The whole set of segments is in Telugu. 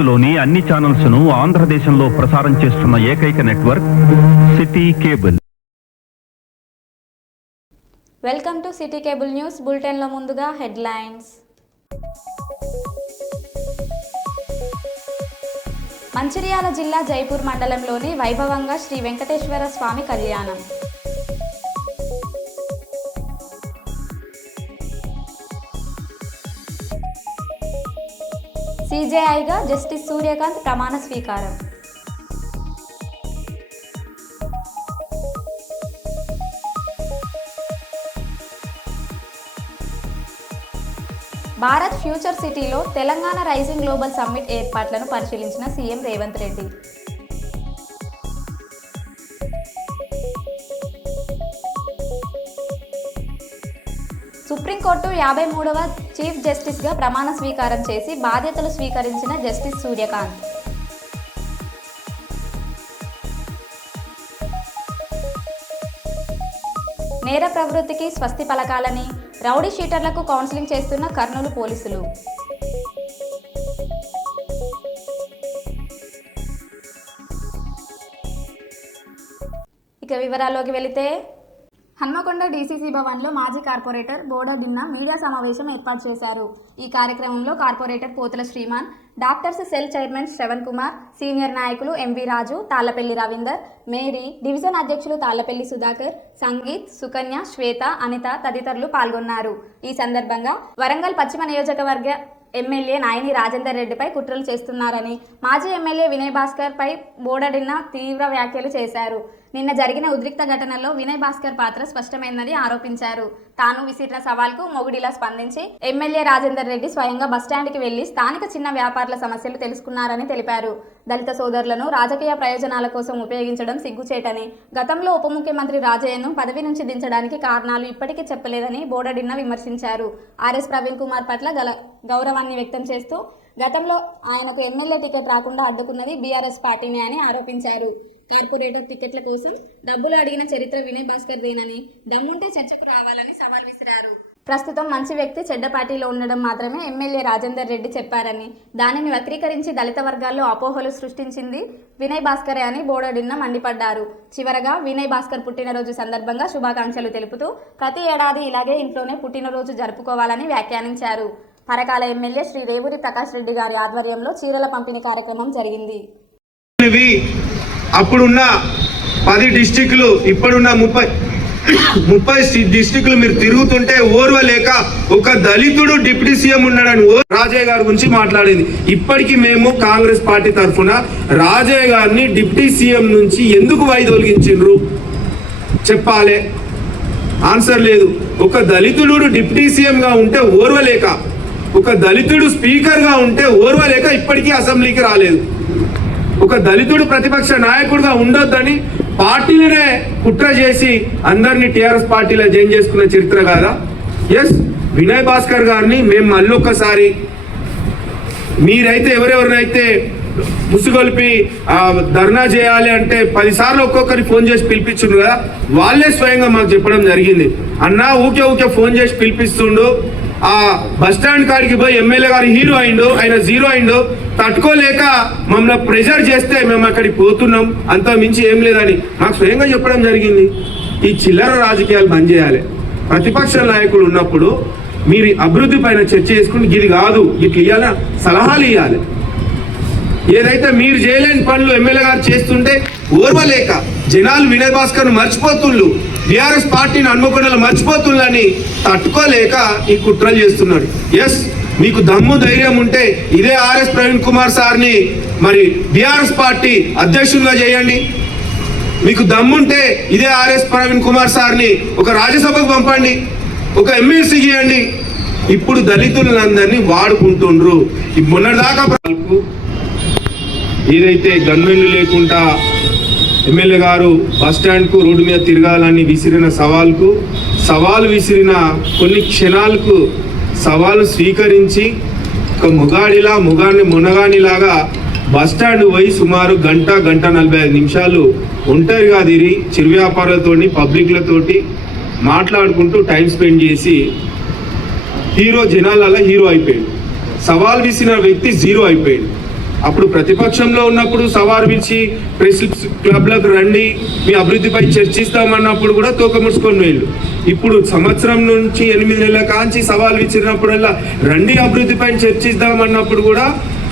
భారత్లోని అన్ని ఛానల్స్ ను ఆంధ్రదేశంలో ప్రసారం చేస్తున్న ఏకైక network city cable. Welcome to city cable news bulletin లో ముందుగా హెడ్లైన్స్. మంచిర్యాల జిల్లా జైపూర్ మండలంలోని వైభవంగా శ్రీ వెంకటేశ్వర స్వామి కళ్యాణం. సిజేఐగా జస్టిస్ సూర్యకాంత్ ప్రమాణ స్వీకారం. భారత్ ఫ్యూచర్ సిటీలో తెలంగాణ రైజింగ్ గ్లోబల్ సమ్మిట్ ఏర్పాట్లను పరిశీలించిన సీఎం రేవంత్ రెడ్డి. సుప్రీంకోర్టు 53వ చీఫ్ జస్టిస్గా ప్రమాణ స్వీకారం చేసి బాధ్యతలు స్వీకరించిన జస్టిస్ సూర్యకాంత్. నేర ప్రవృత్తికి స్వస్తి పలకాలని రౌడీ షీటర్లకు కౌన్సిలింగ్ చేస్తున్న కర్నూలు పోలీసులు. ఇక వివరాల్లోకి వెళితే, హన్మకొండ డీసీసీ భవన్లో మాజీ కార్పొరేటర్ బోడ డిన్నా మీడియా సమావేశం ఏర్పాటు చేశారు. ఈ కార్యక్రమంలో corporator Pothula Sriman, doctors cell chairman Shravan Kumar, senior నాయకులు MV Raju, Thallapalli Ravinder, Mary, division అధ్యక్షులు తాళ్లపల్లి సుధాకర్, సంగీత్, సుకన్య, శ్వేత, అనిత తదితరులు పాల్గొన్నారు. ఈ సందర్భంగా వరంగల్ పశ్చిమ నియోజకవర్గ ఎమ్మెల్యే నాయని రాజేందర్ రెడ్డిపై కుట్రలు చేస్తున్నారని, మాజీ ఎమ్మెల్యే వినయ్ భాస్కర్ పై బోడడిన్న తీవ్ర వ్యాఖ్యలు చేశారు. నిన్న జరిగిన ఉద్రిక్త ఘటనలో వినయ్ భాస్కర్ పాత్ర స్పష్టమైందని ఆరోపించారు. తాను విసిరిన సవాల్కు మొగుడిలా స్పందించి ఎమ్మెల్యే రాజేందర్ రెడ్డి స్వయంగా బస్టాండ్కి వెళ్లి స్థానిక చిన్న వ్యాపారుల సమస్యలు తెలుసుకున్నారని తెలిపారు. దళిత సోదరులను రాజకీయ ప్రయోజనాల కోసం ఉపయోగించడం సిగ్గుచేటని, గతంలో ఉప ముఖ్యమంత్రి రాజయ్యను పదవి నుంచి దించడానికి కారణాలు ఇప్పటికీ చెప్పలేదని బోడడిన్న విమర్శించారు. ఆర్ఎస్ ప్రవీణ్ కుమార్ పట్ల గౌరవాన్ని వ్యక్తం చేస్తూ గతంలో ఆయనకు ఎమ్మెల్యే టికెట్ రాకుండా అడ్డుకున్నది బీఆర్ఎస్ పార్టీనే అని ఆరోపించారు. కార్పొరేటర్ టికెట్ల కోసం డబ్బులు అడిగిన చరిత్ర వినయ్ భాస్కర్ దేనని, దమ్ముంటే చర్చకు రావాలని సవాల్ విసిరారు. ప్రస్తుతం మంచి వ్యక్తి చెడ్డ పార్టీలో ఉండడం మాత్రమే ఎమ్మెల్యే రాజేందర్ రెడ్డి చెప్పారని, దానిని వక్రీకరించి దళిత వర్గాల్లో అపోహలు సృష్టించింది వినయ్ భాస్కరే అని బోడడిన్న మండిపడ్డారు. చివరగా వినయ్ భాస్కర్ పుట్టినరోజు సందర్భంగా శుభాకాంక్షలు తెలుపుతూ ప్రతి ఏడాది ఇలాగే ఇంట్లోనే పుట్టినరోజు జరుపుకోవాలని వ్యాఖ్యానించారు. పరకాల ఎమ్మెల్యే శ్రీ రేవూరి ప్రకాష్ రెడ్డి గారి ఆధ్వర్యంలో చీరల పంపిణీ కార్యక్రమం జరిగింది. అప్పుడున్న 10 డిస్టిక్లు ఇప్పుడున్న 30 డిస్టిక్లు మీరు తిరుగుతుంటే ఓర్వలేక ఒక దళితుడు డిప్యూటీ సీఎం ఉన్నాడని రాజయ్య గారి గురించి మాట్లాడింది. ఇప్పటికీ మేము కాంగ్రెస్ పార్టీ తరఫున రాజయ్య గారిని డిప్యూటీ సీఎం నుంచి ఎందుకు వైదొలిగించిండ్రు చెప్పాలి, ఆన్సర్ లేదు. ఒక దళితుడు డిప్యూటీ సీఎంగా ఉంటే ఓర్వలేక, ఒక దళితుడు స్పీకర్గా ఉంటే ఓర్వలేక ఇప్పటికీ అసెంబ్లీకి రాలేదు. ఒక దళితుడు ప్రతిపక్ష నాయకుడిగా ఉండొద్దని పార్టీలనే కుట్ర చేసి అందరినీ టీఆర్ఎస్ పార్టీలో జాయిన్ చేసుకున్న చరిత్ర కాదా? ఎస్, వినయ్ భాస్కర్ గారిని మేము మళ్ళొక్కసారి, మీరైతే ఎవరెవరినైతే ముసుగొలిపి ధర్నా చేయాలి అంటే 10 సార్లు ఒక్కొక్కరి ఫోన్ చేసి పిలిపించుండు కదా, వాళ్ళే స్వయంగా మాకు చెప్పడం జరిగింది. అన్నా ఊకే ఫోన్ చేసి పిలిపిస్తుండు, ఆ బస్టాండ్ కాడికి పోయి ఎమ్మెల్యే గారు హీరో అయిండు, ఆయన జీరో అయిండు, తట్టుకోలేక మమ్మల్ని ప్రెషర్ చేస్తే మేము అక్కడికి పోతున్నాం, అంత మించి ఏం లేదని మాకు స్వయంగా చెప్పడం జరిగింది. ఈ చిల్లర రాజకీయాలు బంద్ చేయాలి. ప్రతిపక్ష నాయకులు ఉన్నప్పుడు మీరు అభివృద్ధి పైన చర్చ చేసుకుని ఇది కాదు ఇట్లా ఇవ్వాల సలహాలు ఇవ్వాలి. ఏదైతే మీరు చేయలేని పనులు ఎమ్మెల్యే గారు చేస్తుంటే ఓర్వలేక జనాలు వినయ్ భాస్కర్ మర్చిపోతుండ్రు, బీఆర్ఎస్ పార్టీని హన్మకొండలో మర్చిపోతుందని తట్టుకోలేక ఈ కుట్రలు చేస్తున్నాడు. ఎస్, మీకు దమ్ము ధైర్యం ఉంటే ఇదే ఆర్ఎస్ ప్రవీణ్ కుమార్ సార్ని మరి బీఆర్ఎస్ పార్టీ అధ్యక్షులుగా చేయండి. మీకు దమ్ముంటే ఇదే ఆర్ఎస్ ప్రవీణ్ కుమార్ సార్ని ఒక రాజ్యసభకు పంపండి, ఒక ఎమ్మెల్సీ చేయండి. ఇప్పుడు దళితులందరినీ వాడుకుంటుండ్రు. మొన్నటిదాకా ఏదైతే గన్మెన్లు లేకుండా ఎమ్మెల్యే గారు బస్టాండ్కు రోడ్డు మీద తిరగాలని విసిరిన సవాలు విసిరిన కొన్ని క్షణాలకు సవాలు స్వీకరించి ఒక మునగానిలాగా బస్టాండ్ పోయి సుమారు గంట 45 నిమిషాలు ఒంటరిగా తిరిగి చిరు వ్యాపారులతోటి పబ్లిక్లతోటి మాట్లాడుకుంటూ టైం స్పెండ్ చేసి హీరో జనాలలో హీరో అయిపోయాడు. సవాల్ విసిన వ్యక్తి జీరో అయిపోయాడు. అప్పుడు ప్రతిపక్షంలో ఉన్నప్పుడు సవారు పిలిచి ప్రెస్ క్లబ్లకు రండి, మీ అభివృద్ధిపై చర్చిస్తామన్నప్పుడు కూడా తోక ముడుచుకొని వీళ్ళు. ఇప్పుడు సంవత్సరం నుంచి 8 నెలల కాంచి సవాలు ఇచ్చినప్పుడల్లా రండి అభివృద్ధిపై చర్చిద్దామన్నప్పుడు కూడా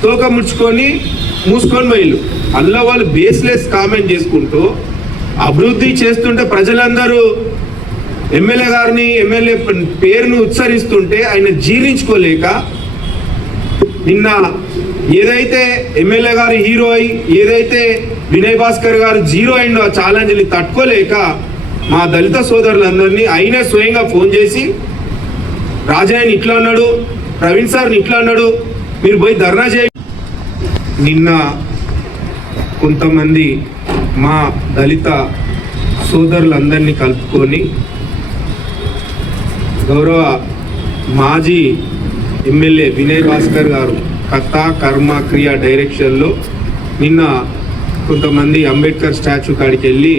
తోక ముడుచుకొని మూసుకొని వీళ్ళు. అందులో వాళ్ళు బేస్లెస్ కామెంట్ చేసుకుంటూ అభివృద్ధి చేస్తుంటే ప్రజలందరూ ఎమ్మెల్యే గారిని ఎమ్మెల్యే పేరును ఉచ్చరిస్తుంటే ఆయన జీర్ణించుకోలేక నిన్న ఏదైతే ఎమ్మెల్యే గారు హీరో అయి ఏదైతే వినయ్ భాస్కర్ గారు జీరో అయిందో ఆ ఛాలెంజ్ని తట్టుకోలేక మా దళిత సోదరులందరినీ అయినా స్వయంగా ఫోన్ చేసి రాజయ్యని ఇట్లా అన్నాడు, ప్రవీణ్ సార్ని ఇట్లా అన్నాడు, మీరు పోయి ధర్నా చేయ. నిన్న కొంతమంది మా దళిత సోదరులందరినీ కలుపుకొని గౌరవ మాజీ ఎమ్మెల్యే వినయ్ భాస్కర్ గారు కథా కర్మ క్రియ డైరెక్షన్లో నిన్న కొంతమంది అంబేద్కర్ స్టాచ్యూ కాడికి వెళ్ళి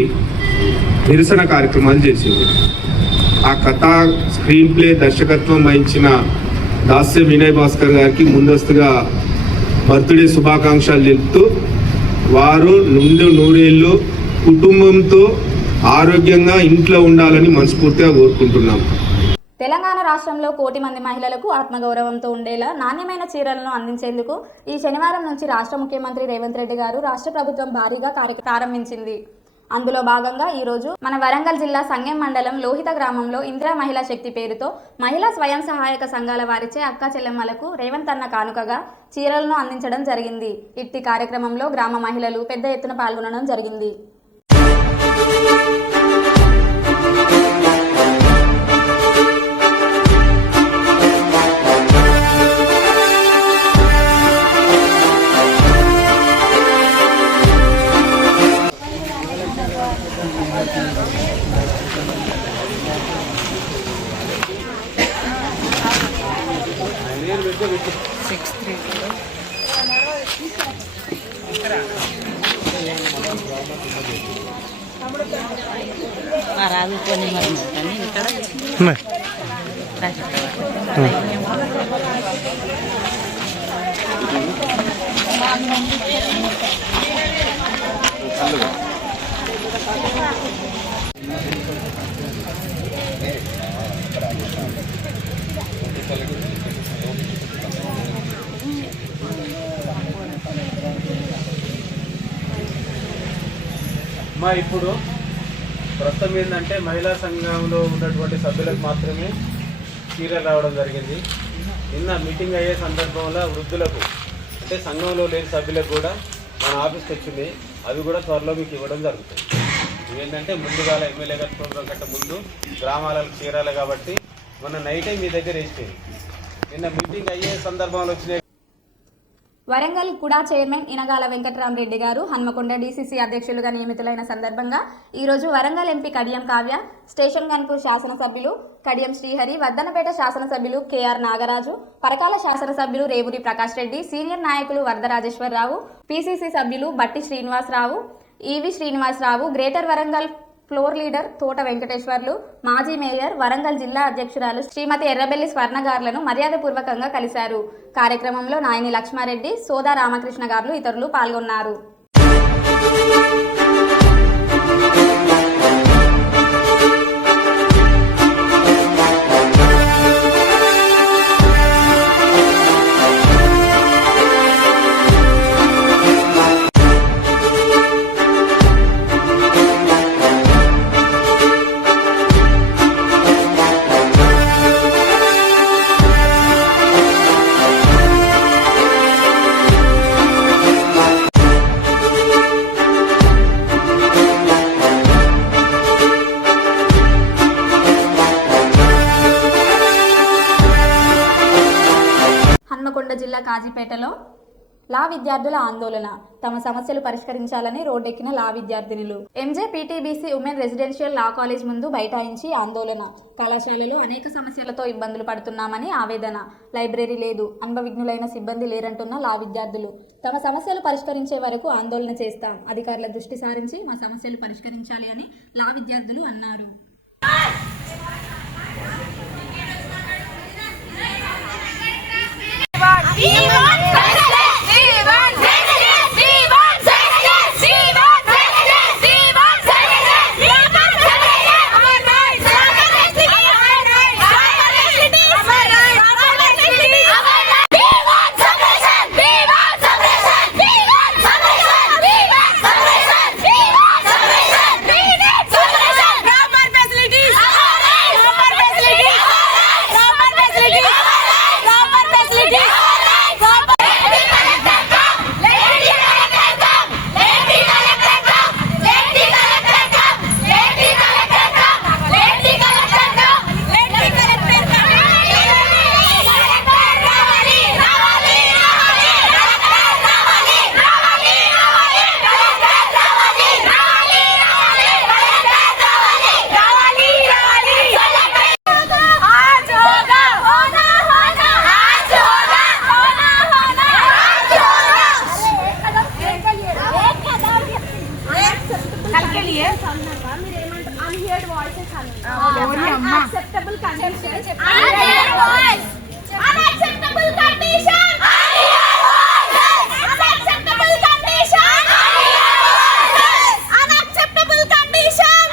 నిరసన కార్యక్రమాలు చేసింది. ఆ కథా స్క్రీన్ ప్లే దర్శకత్వం వహించిన దాస్య వినయ్ భాస్కర్ గారికి ముందస్తుగా బర్త్డే శుభాకాంక్షలు చెప్తూ వారు నుండి నూరేళ్ళు కుటుంబంతో ఆరోగ్యంగా ఇంట్లో ఉండాలని మనస్ఫూర్తిగా కోరుకుంటున్నాం. తెలంగాణ రాష్ట్రంలో 1 కోటి మంది మహిళలకు ఆత్మగౌరవంతో ఉండేలా నాణ్యమైన చీరలను అందించేందుకు ఈ శనివారం నుంచి రాష్ట్ర ముఖ్యమంత్రి రేవంత్ రెడ్డి గారు రాష్ట్ర ప్రభుత్వం భారీగా కార్యక్రమం ప్రారంభించింది. అందులో భాగంగా ఈరోజు మన వరంగల్ జిల్లా సంగెం మండలం లోహిత గ్రామంలో ఇందిరా మహిళా శక్తి పేరుతో మహిళా స్వయం సహాయక సంఘాల వారిచే అక్క చెల్లెమ్మలకు రేవంత్ అన్న కానుకగా చీరలను అందించడం జరిగింది. ఇట్టి కార్యక్రమంలో గ్రామ మహిళలు పెద్ద ఎత్తున పాల్గొనడం జరిగింది. రాదు కొన్ని కానీ ఇక్కడ మా ఇప్పుడు ప్రస్తుతం ఏంటంటే మహిళా సంఘంలో ఉన్నటువంటి సభ్యులకు మాత్రమే చీరలు రావడం జరిగింది. నిన్న మీటింగ్ అయ్యే సందర్భంలో వృద్ధులకు అంటే సంఘంలో లేని సభ్యులకు కూడా మన ఆఫీస్కి వచ్చింది. అవి కూడా త్వరలో మీకు ఇవ్వడం జరుగుతుంది. ఇవేంటంటే ముందుగా ఎమ్మెల్యే గారి ప్రోగ్రాం కంటే ముందు గ్రామాలకు చీరాలి కాబట్టి మొన్న నైటే మీ దగ్గర వేసిపోయింది. నిన్న మీటింగ్ అయ్యే సందర్భంలో వచ్చినాయి. వరంగల్ కుడా చైర్మన్ ఇనగాల వెంకటరామరెడ్డి గారు హన్మకొండ డీసీసీ అధ్యక్షులుగా నియమితులైన సందర్భంగా ఈరోజు వరంగల్ ఎంపీ కడియం కావ్య, స్టేషన్ గన్పూర్ శాసనసభ్యులు కడియం శ్రీహరి, వర్ధనపేట శాసనసభ్యులు కేఆర్ నాగరాజు, పరకాల శాసనసభ్యులు రేవూరి ప్రకాష్ రెడ్డి, సీనియర్ నాయకులు వరదరాజేశ్వరరావు, పీసీసీ సభ్యులు Batti Srinivasarao, EV Srinivasarao, greater Warangal floor leader Thota Venkateswarlu, మాజీ మేయర్ వరంగల్ జిల్లా అధ్యక్షురాలు శ్రీమతి ఎర్రబెల్లి స్వర్ణగారులను మర్యాదపూర్వకంగా కలిశారు. కార్యక్రమంలో నాయని లక్ష్మారెడ్డి, సోదా రామకృష్ణ గారు ఇతరులు పాల్గొన్నారు. హన్మకొండ జిల్లా కాజీపేటలో లా విద్యార్థుల ఆందోళన. తమ సమస్యలు పరిష్కరించాలని రోడ్డెక్కిన లా విద్యార్థినులు MJ PTBC women residential law college ముందు బైఠాయించి ఆందోళన. కళాశాలలో అనేక సమస్యలతో ఇబ్బందులు పడుతున్నామని ఆవేదన. లైబ్రరీ లేదు, అనుభవజ్ఞులైన సిబ్బంది లేరంటున్న లా విద్యార్థులు. తమ సమస్యలు పరిష్కరించే వరకు ఆందోళన చేస్తాం, అధికారుల దృష్టి సారించి మా సమస్యలు పరిష్కరించాలి అని లా విద్యార్థులు అన్నారు. We want justice! We want justice! Unacceptable condition. Unacceptable condition. Unacceptable condition.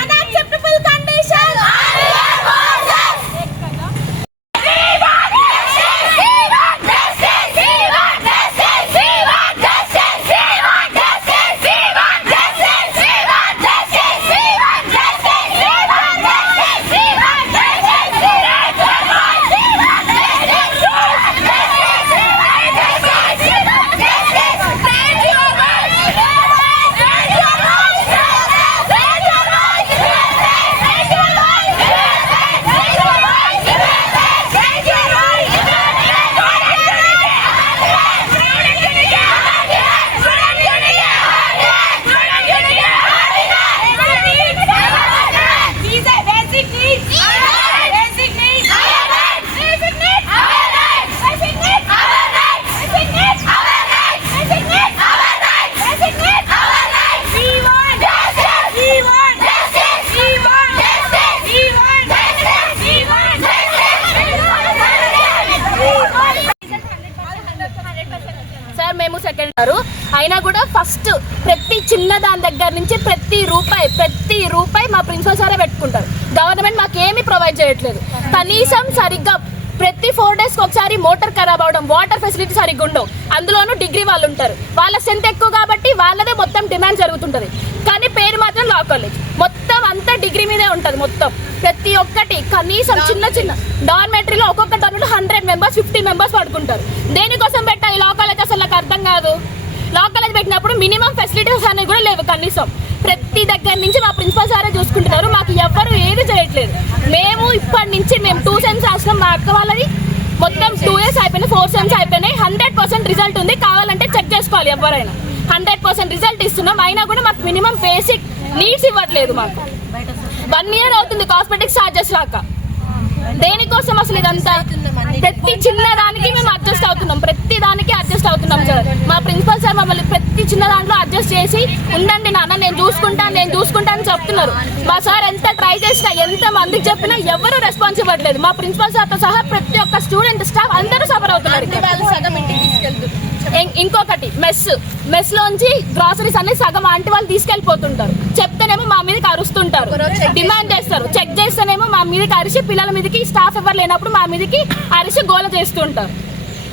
Unacceptable condition. Sir మేము సెకండ్ అయినా కూడా ఫస్ట్ ప్రతి చిన్న దాని దగ్గర నుంచి ప్రతి రూపాయి మా ప్రిన్సిపల్ సారే పెట్టుకుంటారు. గవర్నమెంట్ మాకు ఏమీ ప్రొవైడ్ చేయట్లేదు. కనీసం సరిగ్గా ప్రతి 4 days ఒకసారి మోటార్ ఖరాబ్ అవడం, వాటర్ ఫెసిలిటీ సరిగ్గా ఉండవు. అందులోనూ డిగ్రీ వాళ్ళు ఉంటారు, వాళ్ళ స్ట్రెంత్ ఎక్కువ కాబట్టి వాళ్ళదే మొత్తం డిమాండ్ జరుగుతుంటుంది. కానీ పేరు మాత్రం లా కాలేజ్, మొత్తం అంతా డిగ్రీ మీదే ఉంటుంది. మొత్తం ప్రతి ఒక్కటి కనీసం చిన్న డార్మెటరీలో ఒక్కొక్క డార్మెటరీలో 100 members 50 members పడుకుంటారు. దేనికోసం పెట్టాలి లా కాలేజ్ అసలు నాకు అర్థం కాదు. లా కాలేజ్ పెట్టినప్పుడు మినిమం ఫెసిలిటీస్ అనేవి కూడా లేవు. కనీసం ప్రతి దగ్గర నుంచి మా ప్రిన్సిపల్ సారే చూసుకుంటున్నారు, మాకు ఎవ్వరు ఏది చేయట్లేదు. మేము ఇప్పటి నుంచి 2 సెమ్స్ రాసినాం, మా అక్క వాళ్ళది మొత్తం 2 years అయిపోయినాయి, 4 సెమ్స్ అయిపోయినాయి. 100% రిజల్ట్ ఉంది, కావాలంటే చెక్ చేసుకోవాలి ఎవరైనా. 100% రిజల్ట్ ఇస్తున్నాం, అయినా కూడా మాకు మినిమం బేసిక్ నీడ్స్ ఇవ్వట్లేదు. మాకు 1 year అవుతుంది కాస్మెటిక్స్ ఛార్జెస్ రాక. దేనికోసం అసలు ఇదంతా? ప్రతి చిన్న దానికి మేము అడ్జస్ట్ అవుతున్నాం, ప్రతి దానికి అడ్జస్ట్ అవుతున్నాం సార్. మా ప్రిన్సిపల్ సార్ మమ్మల్ని ప్రతి చిన్న దాంట్లో అడ్జస్ట్ చేసి ఉండండి నాన్న నేను చూసుకుంటా అని చెప్తున్నారు. మా సార్ ఎంత ట్రై చేసినా, ఎంత మందికి చెప్పినా ఎవరు రెస్పాన్స్ ఇవ్వట్లేదు. మా ప్రిన్సిపల్ సార్తో సహా ప్రతి ఒక్క స్టూడెంట్ స్టాఫ్ అందరూ సఫర్ అవుతున్నారు. ఇంకొకటి మెస్ లోంచి గ్రాసరీస్ అన్ని సగం ఆంటీ వాళ్ళు తీసుకెళ్లిపోతుంటారు. చెప్తేనేమో మా మీదకి అరుస్తుంటారు, డిమాండ్ చేస్తారు. చెక్ చేస్తేనేమో మా మీదకి అరిసి, పిల్లల మీదకి స్టాఫ్ ఎవరు లేనప్పుడు మా మీదకి అరిసి గోల చేస్తుంటారు.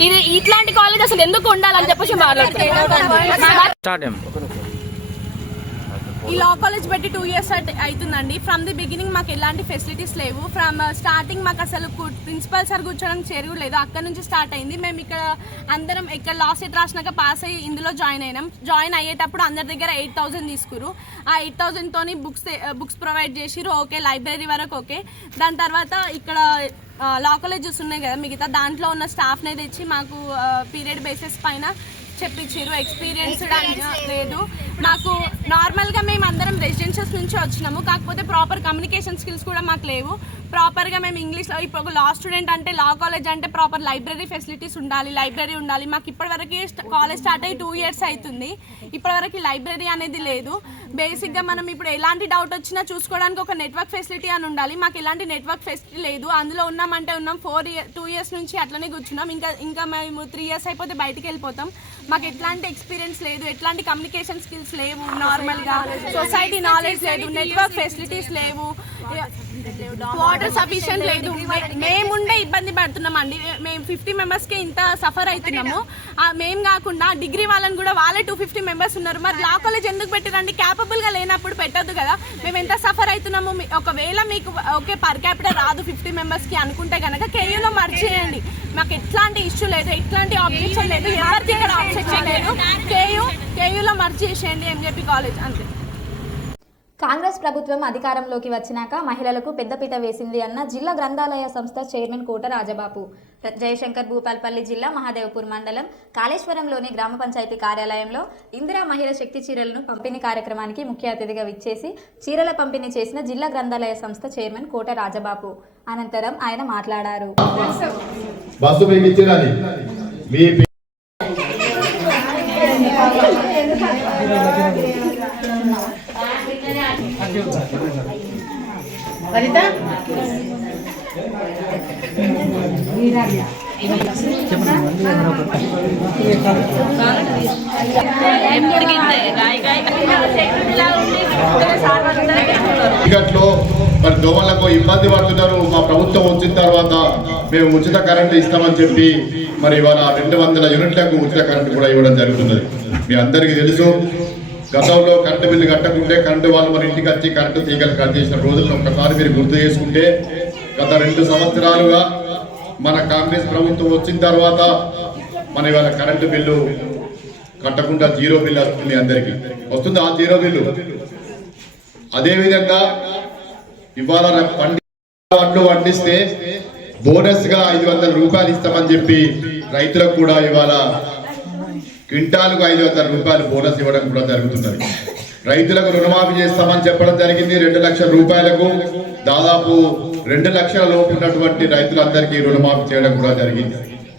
ఇది ఇట్లాంటి కాలేజ్ అసలు ఎందుకు ఉండాలని చెప్పేసి మాట్లాడుతున్నారు. ఈ లా కాలేజ్ పెట్టి 2 years అవుతుందండి. ఫ్రమ్ ది బిగినింగ్ మాకు ఎలాంటి ఫెసిలిటీస్ లేవు. ఫ్రమ్ స్టార్టింగ్ మాకు అసలు ప్రిన్సిపల్ సార్ కూర్చోడానికి చేరువు లేదు. అక్కడ నుంచి స్టార్ట్ అయింది. మేము ఇక్కడ అందరం ఇక్కడ లా సెట్ రాసినాక పాస్ అయ్యి ఇందులో జాయిన్ అయినాం. జాయిన్ అయ్యేటప్పుడు అందరి దగ్గర 8,000 తీసుకురు. ఆ 8,000తోని బుక్స్ ప్రొవైడ్ చేసిరు. ఓకే, లైబ్రరీ వరకు ఓకే. దాని తర్వాత ఇక్కడ లా కాలేజెస్ ఉన్నాయి కదా మిగతా, దాంట్లో ఉన్న స్టాఫ్నే తెచ్చి మాకు పీరియడ్ బేసిస్ పైన చెప్పించారు. ఎక్స్పీరియన్స్ లేదు మాకు. నార్మల్గా మేము అందరం రెసిడెన్షియల్స్ నుంచి వచ్చినాము, కాకపోతే ప్రాపర్ కమ్యూనికేషన్ స్కిల్స్ కూడా మాకు లేవు. ప్రాపర్గా మేము ఇంగ్లీష్లో, ఇప్పుడు లా స్టూడెంట్ అంటే, లా కాలేజ్ అంటే ప్రాపర్ లైబ్రరీ ఫెసిలిటీస్ ఉండాలి, లైబ్రరీ ఉండాలి. మాకు ఇప్పటివరకు కాలేజ్ స్టార్ట్ అయ్యి 2 years అవుతుంది, ఇప్పటివరకు లైబ్రరీ అనేది లేదు. బేసిక్గా మనం ఇప్పుడు ఎలాంటి డౌట్ వచ్చినా చూసుకోవడానికి ఒక నెట్వర్క్ ఫెసిలిటీ అని ఉండాలి. మాకు ఎలాంటి నెట్వర్క్ ఫెసిలిటీ లేదు. అందులో ఉన్నామంటే ఉన్నాం. 2 years నుంచి అట్లనే కూర్చున్నాం. ఇంకా మేము 3 years అయిపోతే బయటికి వెళ్ళిపోతాం. మాకు ఎట్లాంటి ఎక్స్పీరియన్స్ లేదు, ఎట్లాంటి కమ్యూనికేషన్ స్కిల్స్ లేవు, నార్మల్గా సొసైటీ నాలెడ్జ్ లేదు, నెట్వర్క్ ఫెసిలిటీస్ లేవు, వాటర్ సఫిషియెంట్ లేదు. మేముండే ఇబ్బంది పడుతున్నామండి. మేము 50 members ఇంత సఫర్ అవుతున్నాము. మేము కాకుండా డిగ్రీ వాళ్ళని కూడా వాళ్ళే 250 members ఉన్నారు. మరి లా కాలేజ్ ఎందుకు పెట్టారండి? క్యాపబుల్గా లేనప్పుడు పెట్టద్దు కదా. మేము ఎంత సఫర్ అవుతున్నాము. ఒకవేళ మీకు ఓకే పర్ క్యాపిటల్ రాదు 50 members అనుకుంటే కనుక కేయూలో మర్జ్ చేయండి. మాకు ఎట్లాంటి ఇష్యూ లేదు, ఎట్లాంటి ఆబ్జెక్షన్ లేదు, ఎవరికి ఇక్కడ ఆబ్జెక్షన్ లేదు. కేయూలో మర్జ్ చేసేయండి ఎంజేపీ కాలేజ్ అంతే. కాంగ్రెస్ ప్రభుత్వం అధికారంలోకి వచ్చినాక మహిళలకు పెద్దపీట వేసింది అన్న జిల్లా గ్రంథాలయ సంస్థ చైర్మన్ కోట రాజబాపు. జయశంకర్ భూపాల్పల్లి జిల్లా మహాదేవ్పూర్ మండలం కాళేశ్వరంలోని గ్రామ పంచాయతీ కార్యాలయంలో ఇందిరా మహిళ శక్తి చీరలను పంపిణీ కార్యక్రమానికి ముఖ్య అతిథిగా విచ్చేసి చీరల పంపిణీ చేసిన జిల్లా గ్రంథాలయ సంస్థ చైర్మన్ కోట రాజబాపు. అనంతరం ఆయన మాట్లాడారు. టికెట్లో మరి దోమలకు ఇబ్బంది పడుతున్నారు. మా ప్రభుత్వం వచ్చిన తర్వాత మేము ఉచిత కరెంటు ఇస్తామని చెప్పి మరి ఇవాళ 200 యూనిట్లకు ఉచిత కరెంటు కూడా ఇవ్వడం జరుగుతున్నది. మీ అందరికీ తెలుసు, గతంలో కరెంటు బిల్లు కట్టకుంటే కరెంటు వాళ్ళు మరి ఇంటికి వచ్చి కరెంటు తీగలు కట్ చేసిన రోజులను ఒక్కసారి మీరు గుర్తు చేసుకుంటే గత 2 సంవత్సరాలుగా మన కాంగ్రెస్ ప్రభుత్వం వచ్చిన తర్వాత మన ఇవాళ కరెంటు బిల్లు కట్టకుండా 0 బిల్లు వస్తుంది. మీ అందరికీ వస్తుంది ఆ 0 బిల్లు. అదేవిధంగా ఇవాళ పండిస్తే బోనస్ గా 500 రూపాయలు ఇస్తామని చెప్పి రైతులకు కూడా ఇవాళ క్వింటాలకు 500 రూపాయలు బోనస్ ఇవ్వడం కూడా జరుగుతున్నది. రైతులకు రుణమాఫీ చేస్తామని చెప్పడం జరిగింది. 2 లక్షల రూపాయలకు దాదాపు 2 లక్షల లోపు ఉన్నటువంటి రైతులందరికీ రుణమాఫీ చేయడం కూడా జరిగింది.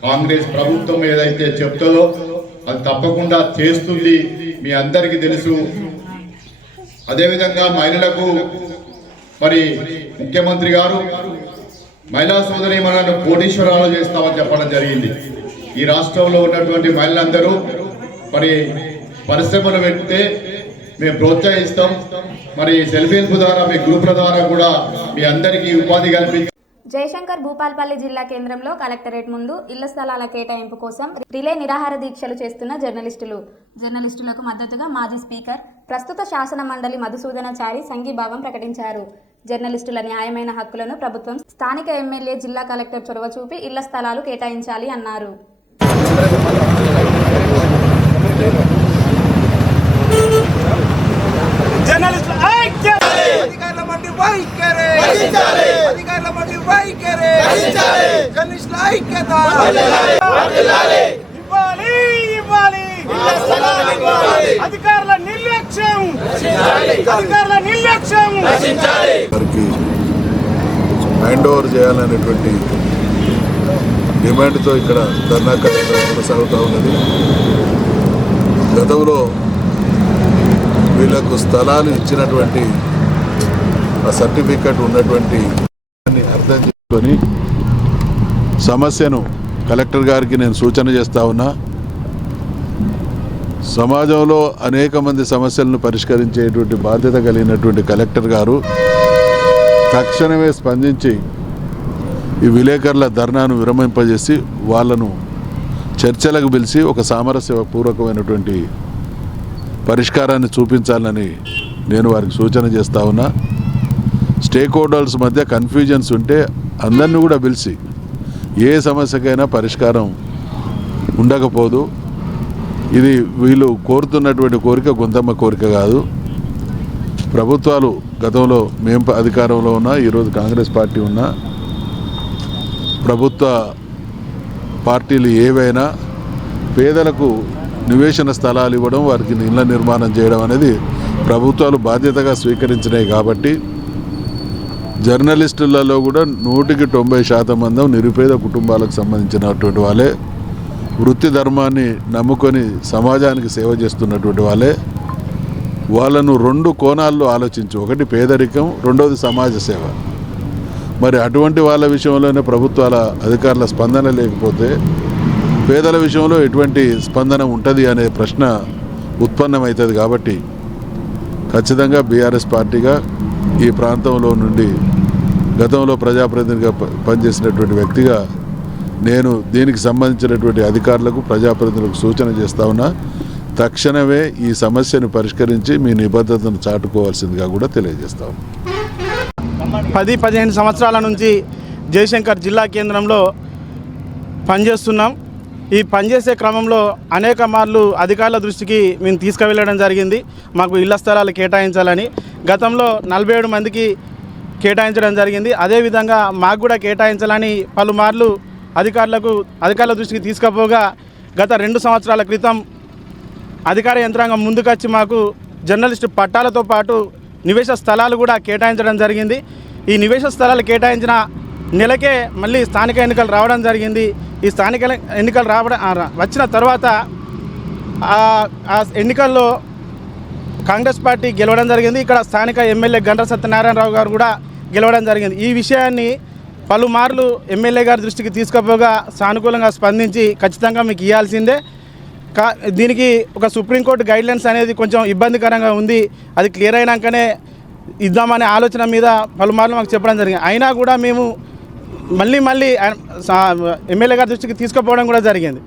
కాంగ్రెస్ ప్రభుత్వం ఏదైతే చెప్తుందో అది తప్పకుండా చేస్తుంది, మీ అందరికీ తెలుసు. అదేవిధంగా మహిళలకు మరి ముఖ్యమంత్రి గారు మహిళా సోదరి మనను కోటీశ్వరాలు చేస్తామని చెప్పడం జరిగింది. ఈ రాష్ట్రంలో ఉన్నటువంటి మహిళలందరూ మరి పరిశ్రమలు పెడితే మేము ప్రోత్సహిస్తాం. మరి సెల్ఫ్ హెల్ప్ ద్వారా మీ గ్రూపుల ద్వారా కూడా మీ అందరికీ ఉపాధి కల్పించి. జయశంకర్ భూపాల్పల్లి జిల్లా కేంద్రంలో కలెక్టరేట్ ముందు ఇళ్ల స్థలాల కేటాయింపు కోసం రిలే నిరాహార దీక్షలు చేస్తున్న జర్నలిస్టులకు మద్దతుగా మాజీ స్పీకర్ ప్రస్తుత శాసన మండలి మధుసూదనాచారి సంఘీభావం ప్రకటించారు. జర్నలిస్టుల న్యాయమైన హక్కులను ప్రభుత్వం స్థానిక ఎమ్మెల్యే జిల్లా కలెక్టర్ చొరవ చూపి ఇళ్ల స్థలాలు కేటాయించాలి అన్నారు. హ్యాండ్ ఓవర్ చేయాలనేటువంటి డిమాండ్తో ఇక్కడ ధర్నా కార్యక్రమం కొనసాగుతూ ఉన్నది. గతంలో వీళ్లకు స్థలాలు ఇచ్చినటువంటి ఆ సర్టిఫికెట్ ఉన్నటువంటి అర్థం చేసుకొని సమస్యను కలెక్టర్ గారికి నేను సూచన చేస్తా ఉన్నా. సమాజంలో అనేక మంది సమస్యలను పరిష్కరించేటువంటి బాధ్యత కలిగినటువంటి కలెక్టర్ గారు తక్షణమే స్పందించి ఈ విలేకరుల ధర్నాను విరమింపజేసి వాళ్ళను చర్చలకు పిలిచి ఒక సామరస్యపూర్వకమైనటువంటి పరిష్కారాన్ని చూపించాలని నేను వారికి సూచన చేస్తా ఉన్నా. స్టేక్ హోల్డర్స్ మధ్య కన్ఫ్యూజన్స్ ఉంటే అందరినీ కూడా పిలిచి ఏ సమస్యకైనా పరిష్కారం ఉండకపోదు. ఇది వీళ్ళు కోరుతున్నటువంటి కోరిక గుంతమ్మ కోరిక కాదు. ప్రభుత్వాలు గతంలో మేము అధికారంలో ఉన్నా, ఈరోజు కాంగ్రెస్ పార్టీ ఉన్నా, ప్రభుత్వ పార్టీలు ఏవైనా పేదలకు నివేశన స్థలాలు ఇవ్వడం, వారికి ఇళ్ల నిర్మాణం చేయడం అనేది ప్రభుత్వాలు బాధ్యతగా స్వీకరించినాయి. కాబట్టి జర్నలిస్టులలో కూడా 100% మంది నిరుపేద కుటుంబాలకు సంబంధించినటువంటి వాళ్ళే, వృత్తి ధర్మాన్ని నమ్ముకొని సమాజానికి సేవ చేస్తున్నటువంటి వాళ్ళే. వాళ్ళను 2 కోణాల్లో ఆలోచించు, ఒకటి పేదరికం, రెండవది సమాజ సేవ. మరి అటువంటి వాళ్ళ విషయంలోనే ప్రభుత్వాల అధికారుల స్పందన లేకపోతే పేదల విషయంలో ఎటువంటి స్పందన ఉంటుంది అనే ప్రశ్న ఉత్పన్నమవుతుంది. కాబట్టి ఖచ్చితంగా బీఆర్ఎస్ పార్టీగా ఈ ప్రాంతంలో నుండి గతంలో ప్రజాప్రతినిధిగా పనిచేసినటువంటి వ్యక్తిగా నేను దీనికి సంబంధించినటువంటి అధికారులకు, ప్రజాప్రతినిధులకు సూచన చేస్తా ఉన్నా. తక్షణమే ఈ సమస్యను పరిష్కరించి మీ నిబద్ధతను చాటుకోవాల్సిందిగా కూడా తెలియజేస్తాం. 10-15 సంవత్సరాల నుంచి జయశంకర్ జిల్లా కేంద్రంలో పనిచేస్తున్నాం. ఈ పనిచేసే క్రమంలో అనేక మార్లు అధికారుల దృష్టికి మేము తీసుకువెళ్ళడం జరిగింది, మాకు ఇళ్ల స్థలాలు కేటాయించాలని. గతంలో 47 మందికి కేటాయించడం జరిగింది. అదేవిధంగా మాకు కూడా కేటాయించాలని పలుమార్లు అధికారుల దృష్టికి తీసుకుపోగా గత 2 సంవత్సరాల క్రితం అధికార యంత్రాంగం ముందుకొచ్చి మాకు జర్నలిస్టు పట్టాలతో పాటు నివేశ స్థలాలు కూడా కేటాయించడం జరిగింది. ఈ నివేశ స్థలాలు కేటాయించిన నెలకే మళ్ళీ స్థానిక ఎన్నికలు రావడం జరిగింది. ఈ స్థానిక ఎన్నికలు వచ్చిన తర్వాత ఆ ఎన్నికల్లో కాంగ్రెస్ పార్టీ గెలవడం జరిగింది. ఇక్కడ స్థానిక ఎమ్మెల్యే గండ్ర సత్యనారాయణరావు గారు కూడా గెలవడం జరిగింది. ఈ విషయాన్ని పలుమార్లు ఎమ్మెల్యే గారి దృష్టికి తీసుకుపోగా సానుకూలంగా స్పందించి ఖచ్చితంగా మీకు ఇవ్వాల్సిందే. దీనికి ఒక సుప్రీంకోర్టు గైడ్లైన్స్ అనేది కొంచెం ఇబ్బందికరంగా ఉంది, అది క్లియర్ అయినాకనే ఇద్దామనే ఆలోచన మీద పలుమార్లు మాకు చెప్పడం జరిగింది. అయినా కూడా మేము మళ్ళీ ఎమ్మెల్యే గారి దృష్టికి తీసుకుపోవడం కూడా జరిగింది.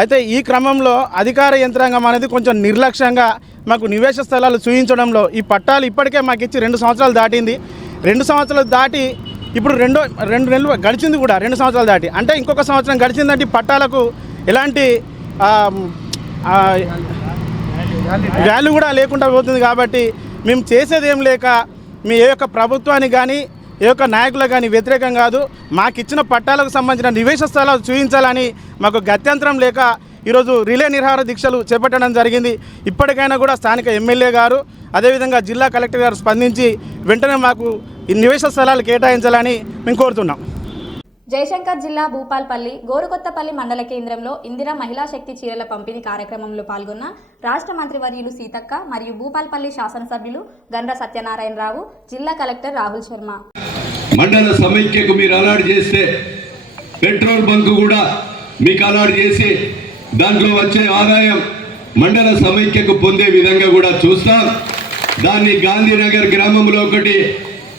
అయితే ఈ క్రమంలో అధికార యంత్రాంగం అనేది కొంచెం నిర్లక్ష్యంగా మాకు నివేశ స్థలాలు చూపించడంలో ఈ పట్టాలు ఇప్పటికే మాకు ఇచ్చి 2 సంవత్సరాలు దాటింది. 2 సంవత్సరాలు దాటి ఇప్పుడు రెండు నెలలు గడిచింది కూడా, 2 సంవత్సరాలు దాటి అంటే ఇంకొక సంవత్సరం గడిచిందంటే పట్టాలకు ఎలాంటి వాల్యూ కూడా లేకుండా పోతుంది. కాబట్టి మేము చేసేది ఏం లేక మీ ఏ యొక్క ప్రభుత్వానికి కానీ ఏ యొక్క నాయకులకు కానీ వ్యతిరేకం కాదు, మాకు ఇచ్చిన పట్టాలకు సంబంధించిన నివేశ స్థలాలు చూపించాలని మాకు గత్యంతరం లేక ఈరోజు రిలే నిరాహార దీక్షలు చేపట్టడం జరిగింది. ఇప్పటికైనా కూడా స్థానిక ఎమ్మెల్యే గారు అదేవిధంగా జిల్లా కలెక్టర్ గారు స్పందించి వెంటనే మాకు ఈ నివేశ స్థలాలు కేటాయించాలని మేము కోరుతున్నాం. జయశంకర్ జిల్లా భూపాల్పల్లి గోరుకొత్తపల్లి మండల కేంద్రంలో ఇందిరా మహిళా శక్తి చీరల పంపిణీ కార్యక్రమంలో పాల్గొన్న రాష్ట్ర మంత్రివర్యులు సీతక్క మరియు భూపాల్పల్లి శాసనసభ్యులు గండ్ర సత్యనారాయణరావు, జిల్లా కలెక్టర్ రాహుల్ శర్మ. మండల సమైక్యకు మీరు అలాట్ చేస్తే పెట్రోల్ బంక్ కూడా మీకు అలాట్ చేసి దాంట్లో వచ్చే ఆదాయం మండల సమైక్యకు పొందే విధంగా కూడా చూస్తాం. దాన్ని గాంధీనగర్ గ్రామంలో ఒకటి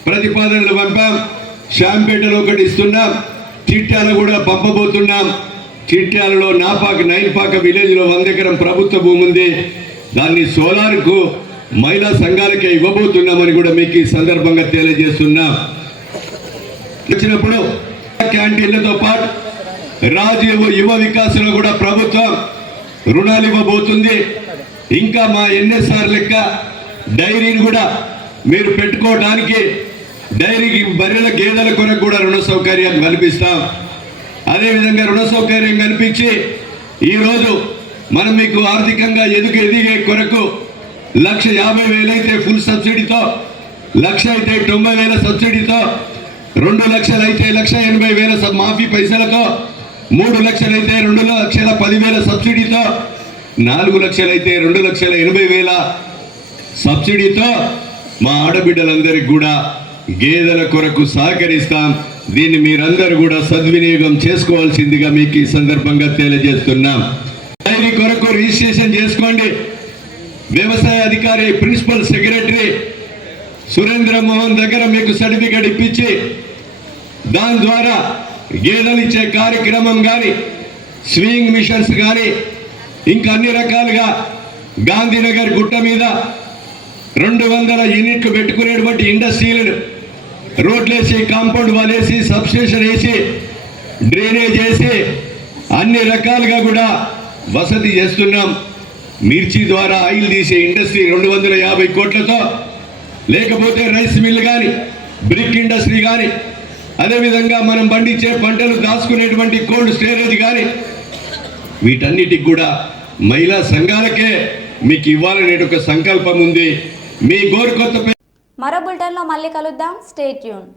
ప్రతిపాదనలు పంపాం, శాంపేటలో ఒకటి ఇస్తున్నాం, చిట్యాల కూడా పంపబోతున్నాం. చిట్యాలలో నైన్పాక విలేజ్లో 100 ఎకరం ప్రభుత్వ భూమి ఉంది, దాన్ని సోలార్కు మహిళా సంఘాలకే ఇవ్వబోతున్నామని కూడా మీకు ఈ సందర్భంగా తెలియజేస్తున్నాం. వచ్చినప్పుడు క్యాంటీన్లతో పాటు రాజీవ్ యువ వికాసంలో కూడా ప్రభుత్వం రుణాలు ఇవ్వబోతుంది. ఇంకా మా ఎన్ఎస్ఆర్ లెక్క డైరీని కూడా మీరు పెట్టుకోవడానికి డైరీకి బర్రెల గేదెల కొరకు కూడా రుణ సౌకర్యం కల్పిస్తాం. అదేవిధంగా రుణ సౌకర్యం కల్పించి ఈరోజు మనం మీకు ఆర్థికంగా ఎదిగే కొరకు 1,50,000 అయితే ఫుల్ సబ్సిడీతో, 1,00,000 అయితే 90,000 సబ్సిడీతో, 2 లక్షలు అయితే 1,80,000 మాఫీ పైసలతో, 3 లక్షలు అయితే 2,10,000 సబ్సిడీతో, 4 లక్షలు అయితే 2,80,000 సబ్సిడీతో మా ఆడబిడ్డలందరికీ కూడా గేదెల కొరకు సహకరిస్తాం. దీన్ని మీరందరూ కూడా సద్వినియోగం చేసుకోవాల్సిందిగా మీకు ఈ సందర్భంగా తెలియజేస్తున్నాం. డైరీ కొరకు రిజిస్ట్రేషన్ చేసుకోండి. వ్యవసాయ అధికారి ప్రిన్సిపల్ సెక్రటరీ సురేంద్ర మోహన్ దగ్గర మీకు సర్టిఫికేట్ ఇప్పించి దాని ద్వారా గేదెలు ఇచ్చే కార్యక్రమం కానీ, స్వింగ్ మిషన్స్ కానీ, ఇంకా అన్ని రకాలుగా గాంధీనగర్ గుట్ట మీద 200 యూనిట్లు పెట్టుకునేటువంటి ఇండస్ట్రీలను రోడ్లేసి, కాంపౌండ్ వాలేసి, సబ్స్టేషన్ వేసి, డ్రైనేజ్ వేసి అన్ని రకాలుగా కూడా వసతి చేస్తున్నాం. మిర్చి ద్వారా ఆయిల్ తీసే ఇండస్ట్రీ 250 కోట్లతో, లేకపోతే రైస్ మిల్ కానీ, బ్రిక్ ఇండస్ట్రీ కానీ, అదేవిధంగా మనం పండించే పంటలు దాచుకునేటువంటి కోల్డ్ స్టోరేజ్ కానీ, వీటన్నిటికి కూడా మహిళా సంఘాలకే మీకు ఇవ్వాలనే ఒక సంకల్పం ఉంది. మీ గోరుకొత్త మరో బులెటిన్లో మళ్ళీ కలుద్దాం. Stay tune.